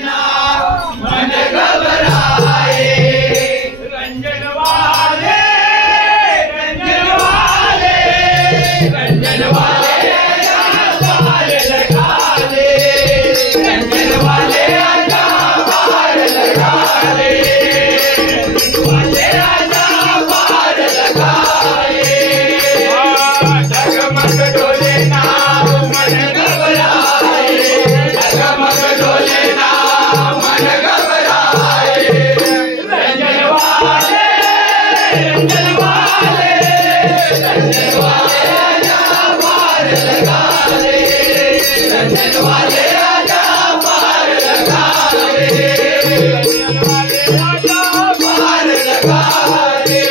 ना मन घबराए। रंजन वाले रंजन वाले रंजन वाले आजा पार लगा दे। रंजन वाले आजा पार लगा दे। रंजन वाले आजा पार लगा दे। डगमग डोले ना मन घबराए। डगमग डोले ना मन घबराए। रंजन वाले रंजन वाले रंजन वाले आजा पार लगा दे। रंजन वाले आजा पार लगा दे। रंजन वाले आजा पार लगा दे।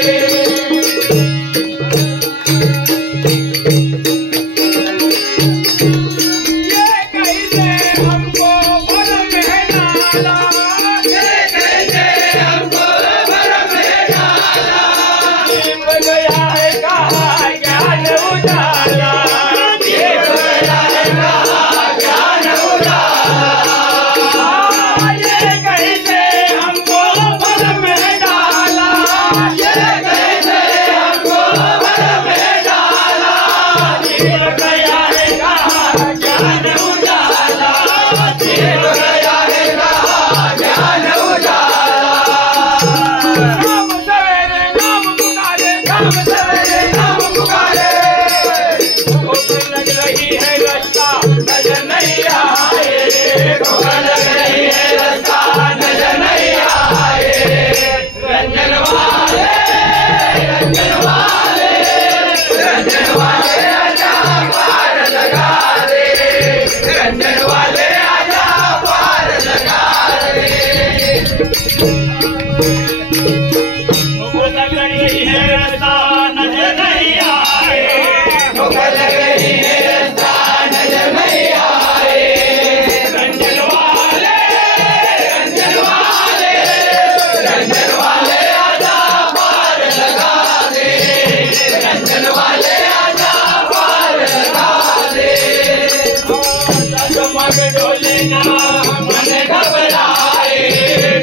ये कैसे हमको भरम है डाला। ये कैसे हमको भरम है डाला। छिप गया है कहाँ ज्ञान उजाला। छिप गया है कहाँ ज्ञान उजाला। ये कैसे हमको भरम है डाला। ये कैसे हमको भरम है डाला। छिप गया है कहाँ ज्ञान उजाला। छिप गया है कहाँ ज्ञान उजाला। शाम सवेरे नाम पुकारे। शाम सवेरे नाम पुकारे। भूख लग रही है रास्ता नजर नहीं आए। भूख लग रही है रास्ता नजर नहीं आए। रंजन वाले रंजन वाले रंजन वाले आजा पार लगा दे। रंजन वाले आजा पार लगा दे। भूख लग रही है रास्ता नजर नहीं आए। भूख लग रही है रास्ता नजर नहीं आए। रंजन वाले रंजन वाले रंजन वाले आजा पार लगा दे। रंजन वाले आजा पार लगा दे। डगमग डोले ना मन घबराए।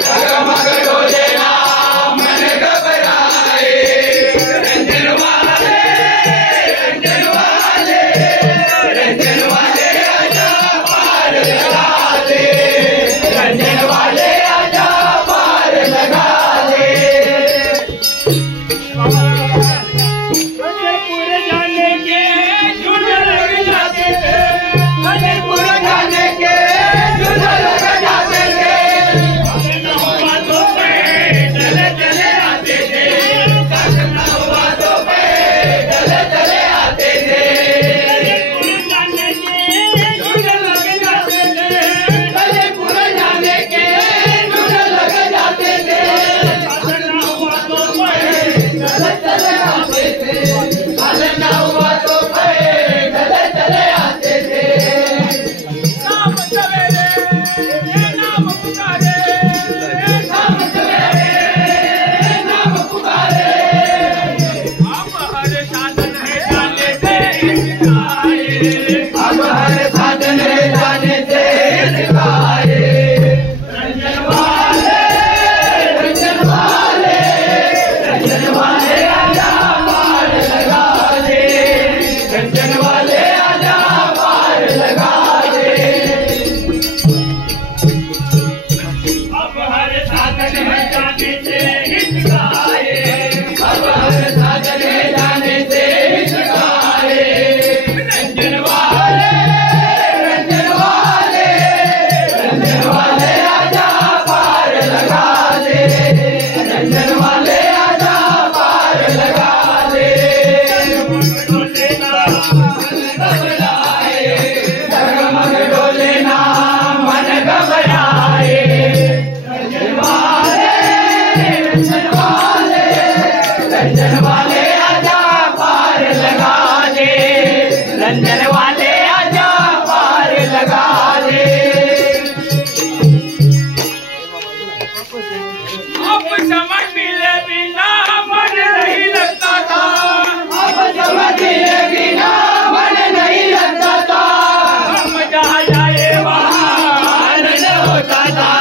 डगमग डोले ना मन घबराए। रंजन वाले रंजन वाले रंजन वाले आजा पार लगा दे। रंजन वाले आजा पार लगा दे। मधेपुर जाने के झूठ लग जाते थे। मधेपुर जाने के झूठ लग जाते थे। ना हुआ तो पे चले चले आते थे। ना हुआ तो पे चले चले आते थे। मधेपुर जाने के झूठ लग जाते थे। मधेपुर जाने के झूठ लग जाते थे। ना हुआ तो पे चले चले आते थे। ना हुआ तो पे चले चले आते थे। शाम सवेरे नाम पुकारे। शाम सवेरे नाम पुकारे। अब हर साधन है जाने से सिखाए। अब हर साधन है जाने से सिखाए। रंजन वाले रंजन वाले रंजन वाले आजा पार लगा दे। रंजन वाले आजा पार लगा दे। अब हर साधन है जाने से हिचकाए। अब हर साधन है जाने से हिचकाए। रंजन वाले रंजन वाले रंजन वाले आजा पार लगा दे। रंजन वाले आजा पार लगा दे। डोले ना मन घबराए। डगमग डोले ना मन घबराए। रंजन वाले रंजन वाले रंजन वाले आजा पार लगा दे। रंजन वाले आजा पार लगा दे। अब समझ मिले बिना मन नहीं लगता था। अब समझ मिले बिना मन नहीं लगता था। हम जहाँ जाए वहाँ आनंद होता था।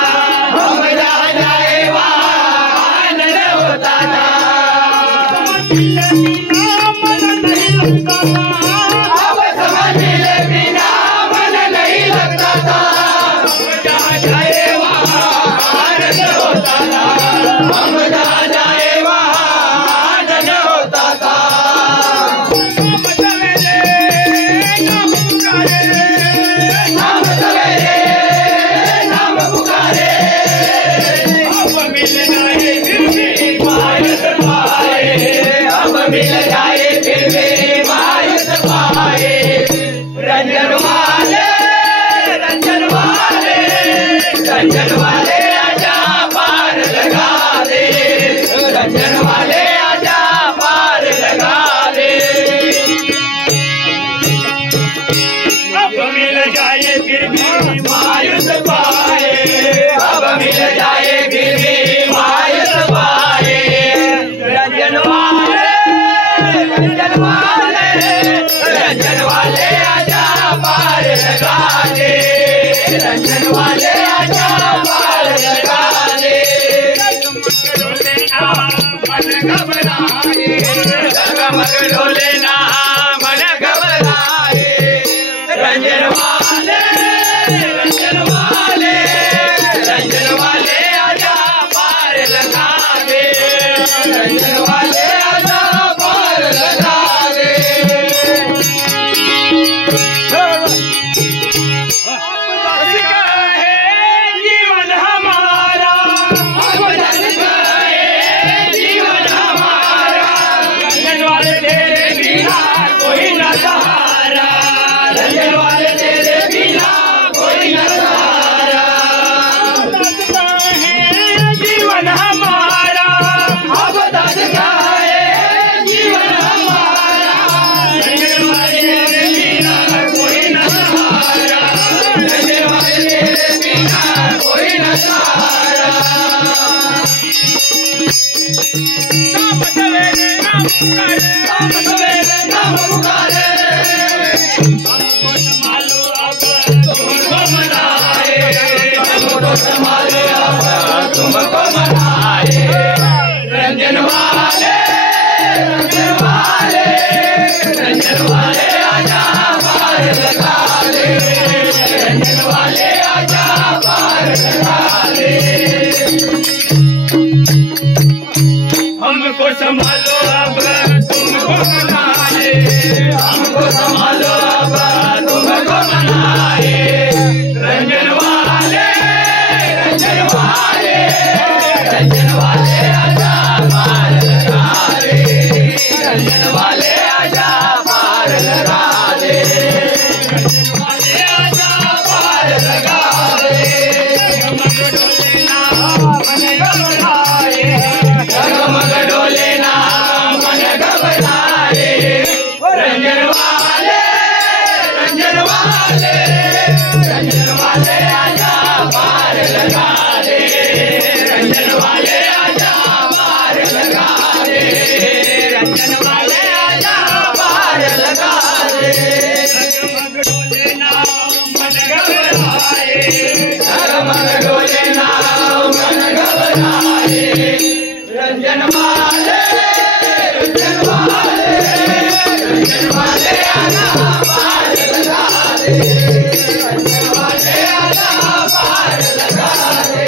अब समय मिले बिना मन नहीं लगता था। जहाँ जाए वहाँ आनंद होता था। हम जहाँ जाए वहाँ आनंद होता था। नाम सवेरे नाम पुकारे अब मिल जाए फिर भी मायूस पाए। अब मिल जाए फिर भी मायूस पाए। रंजन वाले रंजन वाले रंजन वाले आजा पार लगा दे। रंजन वाले आजा पार लगा दे। अब मिल जाए फिर भी मायूस पाए। अब मिल जाए फिर भी मायूस पाए। रंजन वाले रंजन वाले रंजन वाले आजा पार लगा दे। रंजन वाले आजा पार लगा दे। मन घबराए डगमग डोले ना मन घबराए। रंजन वाले रंजन वाले रंजन वाले आजा पार लगा दे। रंजन वाले आजा पार लगा दे। जीवन हमारा अब धन का है जीवन हमारा। रंजन वाले तेरे बिना कोई न सहारा। रंजन वाले तेरे बिना कोई न सहारा। जीवन हमारा अब धन का है जीवन हमारा। रंजन वाले तेरे बिना कोई न सहारा। रंजन वाले तेरे बिना कोई न सहारा। नाम सवेरे नाम पुकारे नाम सवेरे नाम पुकारे। हमको संभालो अब तुमको मनाए। हमको संभालो अब तुमको मनाए। रंजन वाले रंजन वाले रंजन वाले आजा पार लगा दे। रंजन वाले आजा पार लगा दे। हमको संभालो अब तुमको मनाए। हमको संभालो अब तुमको मनाए। रंजन वाले रंजन वाले रंजन वाले आजा पार लगा दे। रंजन वाले आजा पार लगा दे। रंजन वाले आजा पार लगा दे। डगमग डोले ना मन घबराए। डगमग डोले ना मन घबराए। रंजन वाले रंजन वाले रंजन वाले आजा पार लगा दे। रंजन वाले आजा पार लगा दे। रंजन वाले आजा पार लगा दे। डगमग डोले ना मन घबराए। डगमग डोले ना मन घबराए। रंजन वाले रंजन वाले रंजन वाले आजा पार लगा दे। रंजन वाले आजा पार लगा दे।